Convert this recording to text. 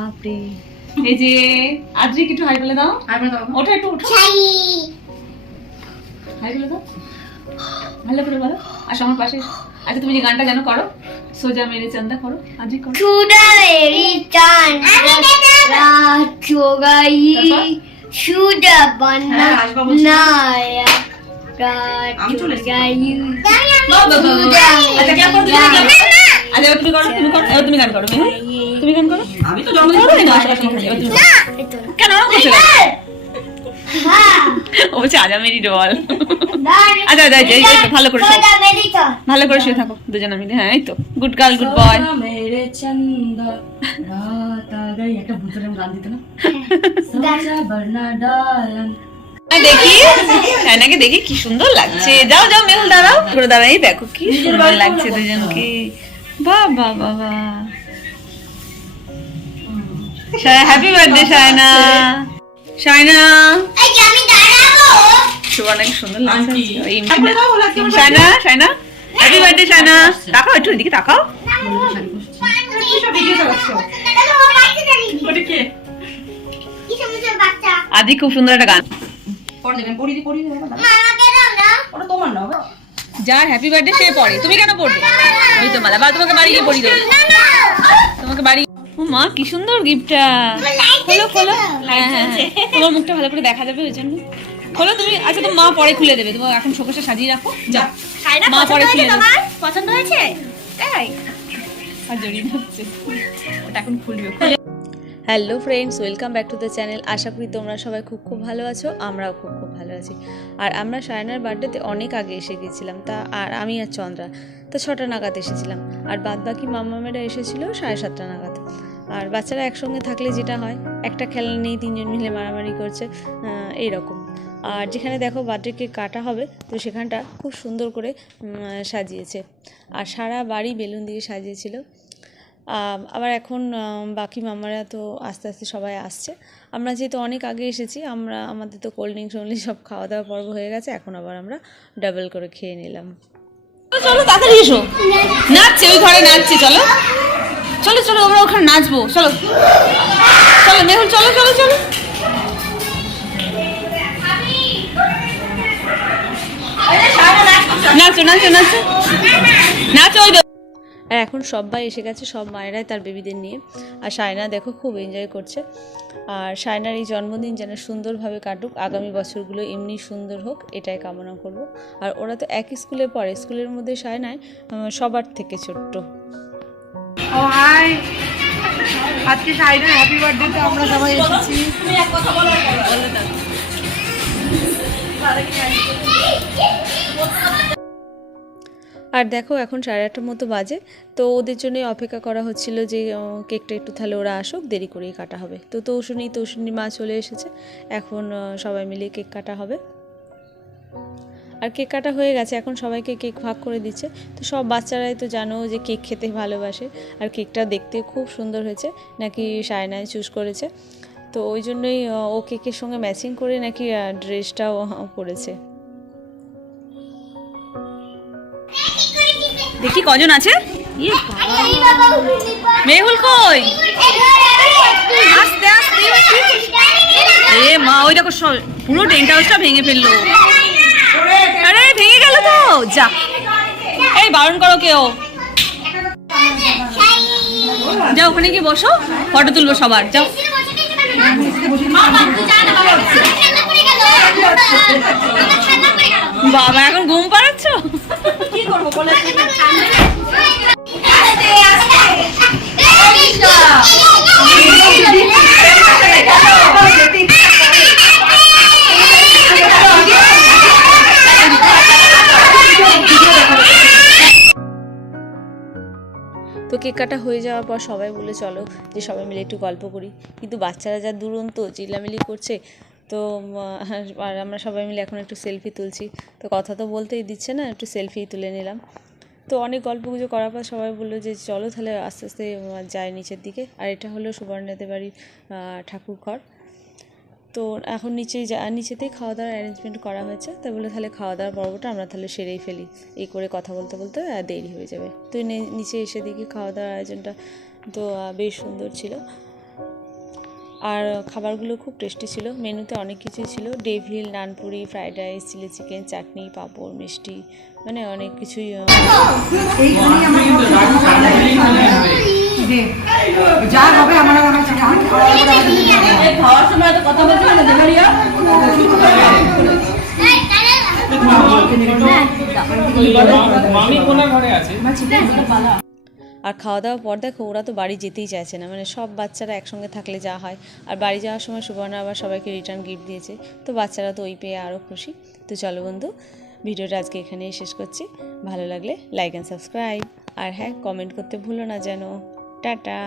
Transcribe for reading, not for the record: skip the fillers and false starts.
বাপরে এই যে আদ্রিক একটু হাই বলে দাও, হাই বলে দাও, ওঠো একটু ওঠো, হাই বলে দাও, ভালো করে বলো। আসো আমার পাশে। আচ্ছা তুমি যে গানটা জানো করো, সোজা মেরে চাঁদা করো, আদ্রিক করো। সোজা মেরে চাঁদা চোগাই সুজা বানায়া আমি চলে গাই আচ্ছা ক্যাপ করো, আচ্ছা তুমি করো, তুমি করো, তুমি গান করো, তুমি গান করো। আমি তো জন্মদিন করো না, আসো কেন করছো? ও বলছে আজা মেরি ডল। আচ্ছা আচ্ছা ভালো করে ভালো করে শুয়ে থাকো দুজনে মিলে। হ্যাঁ এই তো গুড গার্ল গুড বয়। মেরে চন্দা রাত আ গই, একটা ভূতের গান দিতে না, সোজা বর্ণা ডালন। দেখি নাকি দেখি কি সুন্দর লাগছে। যাও যাও মেহুল দাঁড়াও করে দাঁড়াও, এই দেখো কি সুন্দর লাগছে দুজনকে। বাহ বাহ বাহ বাহ। Happy birthday Shayna. শায়না সুবর্ণ কি সুন্দর লাগছে। Shayna Shayna happy birthday Shayna. তাকাও একটু এদিকে তাকাও। আদি খুব সুন্দর একটা গান। যার হ্যাপি বার্থডে সে পড়ে, তুমি কেন পড়বে? ওই তো মালা, বা তোমাকে বাড়ি গিয়ে পড়ি দেবো, তোমাকে বাড়ি। ও মা কি সুন্দর গিফটটা। খোলো খোলো, হ্যাঁ হ্যাঁ তোমার মুখটা ভালো করে দেখা যাবে ওই জন্য খোলো তুমি। আচ্ছা তো মা পরে খুলে দেবে, তোমার এখন শোকেসে সাজিয়ে রাখো। যাও মা পরে খুলে দেবে। পছন্দ হয়েছে তাই আর জড়িয়ে হচ্ছে ওটা এখন খুলবে। Hello friends, welcome back to the channel. আশা করি তোমরা সবাই খুব ভালো আছো, আমরাও খুব ভালো আছি। আর আমরা শায়নার বার্থডেতে অনেক আগে এসে গেছিলাম, তা আর আমি আর চন্দ্রা তা 6টা নাগাদ এসেছিলাম, আর বাদ বাকি মাম্মামেরা এসেছিলো 7:30 নাগাদ। আর বাচ্চারা একসঙ্গে থাকলে যেটা হয়, একটা খেলনা নিয়ে 3জন মিলে মারামারি করছে এইরকম। আর যেখানে দেখো বার্থডে কেক কাটা হবে, তো সেখানটা খুব সুন্দর করে সাজিয়েছে, আর সারা বাড়ি বেলুন দিয়ে সাজিয়েছিল। আবার এখন বাকি মামারা তো আস্তে আস্তে সবাই আসছে। আমরা যেহেতু অনেক আগে এসেছি, আমাদের তো কোল্ড ড্রিঙ্কস সব খাওয়া দাওয়া পর্ব হয়ে গেছে, এখন আবার আমরা ডাবল করে খেয়ে নিলাম। চলো তাড়াতাড়ি এসো, নাচছে ওই ঘরে নাচছে, চলো চলো চলো আমরা ওখানে নাচবো, চলো চলো মেহুল চলো চলো চলো। নাচো নাচো নাচো নাচো। ওই আর এখন সবাই এসে গেছে, সব মায়েরাই তার বেবিদের নিয়ে। আর শায়না দেখো খুব এনজয় করছে। আর শায়নার এই জন্মদিন যেন সুন্দরভাবে কাটুক, আগামী বছরগুলো এমনি সুন্দর হোক, এটাই কামনা করব। আর ওরা তো একই স্কুলে পড়ে, স্কুলের মধ্যে শায়নায় সবার থেকে ছোট্ট। ও হাই, আজকে শায়নার হ্যাপি বার্থডেতে আমরা সবাই এসেছি। আর দেখো এখন 8:30 মতো বাজে, তো ওদের জন্যই অপেক্ষা করা হচ্ছিল যে কেকটা একটু তাহলে ওরা আসুক, দেরি করেই কাটা হবে। তো তৌসুনি মা চলে এসেছে, এখন সবাই মিলে কেক কাটা হবে। আর কেক কাটা হয়ে গেছে, এখন সবাইকে কেক ভাগ করে দিচ্ছে। তো সব বাচ্চারাই তো জানো যে কেক খেতে ভালোবাসে, আর কেকটা দেখতে খুব সুন্দর হয়েছে, নাকি শায়নায় চুজ করেছে। তো ওই জন্যই ও কেকের সঙ্গে ম্যাচিং করে নাকি ড্রেসটাও পরেছে। দেখি কজন আছে। মেহুল কই? আস্তে আস্তে। এ মা ওই দেখো পুরো টেন্ট হাউসটা ভেঙে ফেললো। আরে ভেঙে গেল তো, যা এই বারণ করো কেউ। যাও ওখানে গিয়ে বসো, ফটো তুলবো সবার, যাও। বাবা এখন ঘুম পাড়াচ্ছ? কি করবো বলে। তো কেক কাটা হয়ে যাওয়ার পর সবাই বলে চলো যে সবাই মিলে একটু গল্প করি, কিন্তু বাচ্চারা যা দুরন্ত চিল্লামিলি করছে, তো আর আমরা সবাই মিলে এখন একটু সেলফি তুলছি। তো কথা তো বলতেই দিচ্ছে না, একটু সেলফি তুলে নিলাম। তো অনেক গল্পগুজো করার পর সবাই বললো যে চলো তাহলে আস্তে আস্তে যাই নিচের দিকে। আর এটা হলো সুবর্ণাদের বাড়ির ঠাকুর ঘর। তো এখন নিচেতেই খাওয়া দাওয়ার অ্যারেঞ্জমেন্ট করা হয়েছে। তাই বলে তাহলে খাওয়া দাওয়ার পর্বটা আমরা তাহলে সেরেই ফেলি, এই করে কথা বলতে বলতে দেরি হয়ে যাবে। তো নিচে এসে দেখি খাওয়া দাওয়ার আয়োজনটা তো বেশ সুন্দর ছিল। আর খাবারগুলো খুব টেস্টি ছিল। মেনুতে অনেক কিছুই ছিল, ডেভিল, নানপুরি, ফ্রাইড রাইস, চিলি চিকেন, চাটনি, পাঁপড়, মিষ্টি, মানে অনেক কিছুই। এইখানেই আমার যা হবে আমার খাওয়ার সময় তো কথা বলছি না দেবালিয়া মামি কোন ঘরে আছে। আর খাওয়া দাওয়ার পর দেখো ওরা তো বাড়ি যেতেই চাইছে না, মানে সব বাচ্চারা একসঙ্গে থাকলে যা হয়। আর বাড়ি যাওয়ার সময় সুবর্ণা আবার সবাইকে রিটার্ন গিফট দিয়েছে, তো বাচ্চারা তো ওই পেয়ে আরও খুশি। তো চলো বন্ধু, ভিডিওটা আজকে এখানেই শেষ করছি। ভালো লাগলে লাইক অ্যান্ড সাবস্ক্রাইব, আর হ্যাঁ, কমেন্ট করতে ভুলো না যেন। টাটা।